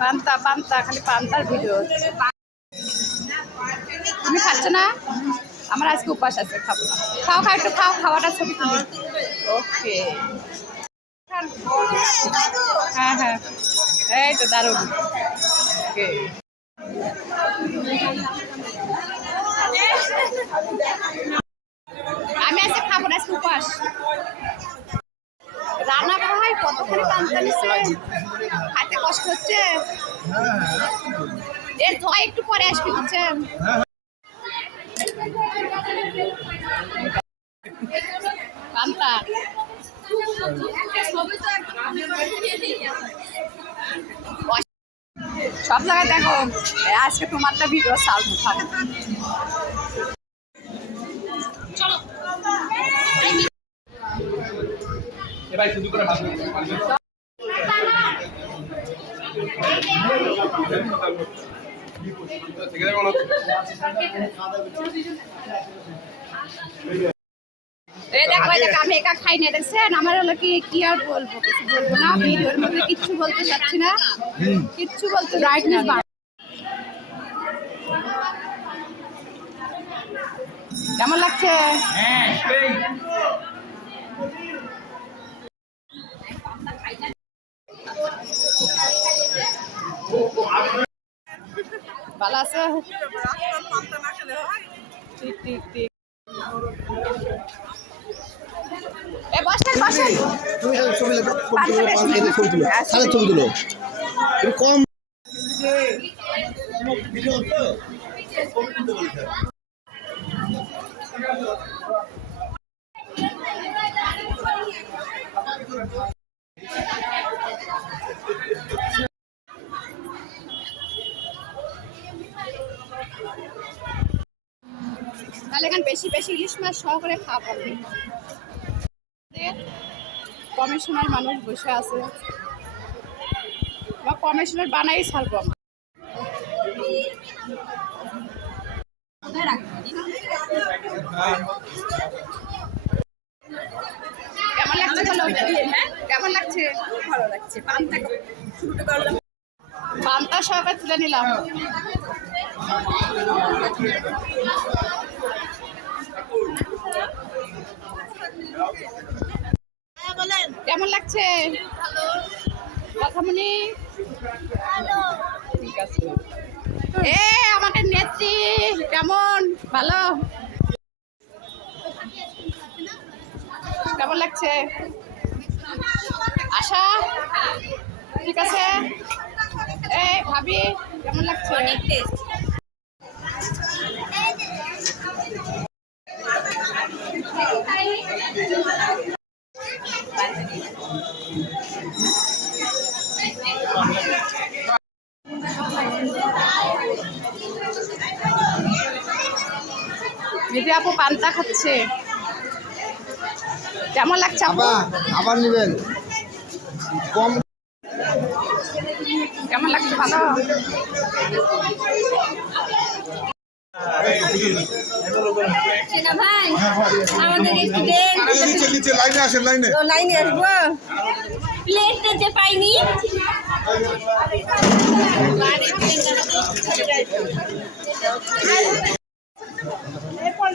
পান্তা পান্তা খালি পান্তার ভিডিও। তুমি খাচ্ছ না? আমার আজকে উপাস আছে, খাবো না। খাও খাও একটু খাও, খাওয়াটা ছবি তুলি। ওকে, হ্যাঁ হ্যাঁ, এই তো দারুণ। ওকে, আমি আজকে খাবো না, আজকে উপাস। রান্না ভাই কতক্ষণ পান্তা নিচ্ছে, খাইতে কষ্ট হচ্ছে। এর জয় একটু পরে আসবি, বুঝছেন? পান্তা সব জায়গায় দেখো, আজকে তোমারটা ভিডিও চাল খাবে। চলো এবার শুরু করে ভাবো। আমি একা খাই না, দেখছেন? আমার হলো কি আর বলবো, কিছু বলবো না। ভিডিওর মধ্যে কিচ্ছু বলতে চাচ্ছি না, কিচ্ছু বলতে। কেমন লাগছে? ভালো আছে? ঠিক ঠিক ঠিক। ছবি তুলো কম। তাহলে এখানে বেশি বেশি ইলিশ মাছ সহকারে খাওয়া পাবে। কমিশনার মানুষ বসে আছে, বা কমিশনার বানাই ছাড়বো। কেমন লাগছে? কেমন লাগছে? ভালো লাগছে। পান্তা সহকারে তুলে নিলাম। কেমন লাগছে? কথামনি ঠিক আছে। আমাদের নেত্রী কেমন? ভালো। কেমন লাগছে? আশা ঠিক আছে। ভাবি কেমন লাগছে? দিদি আপু পান্তা খাচ্ছে, কেমন লাগছে? আবার নেবেন কম। কেমন লাগছে? ভালো। ভাই আমাদের নিচে লাইনে আসেন, লাইনে আসবো। প্লেট নিতে পাইনি। এরপর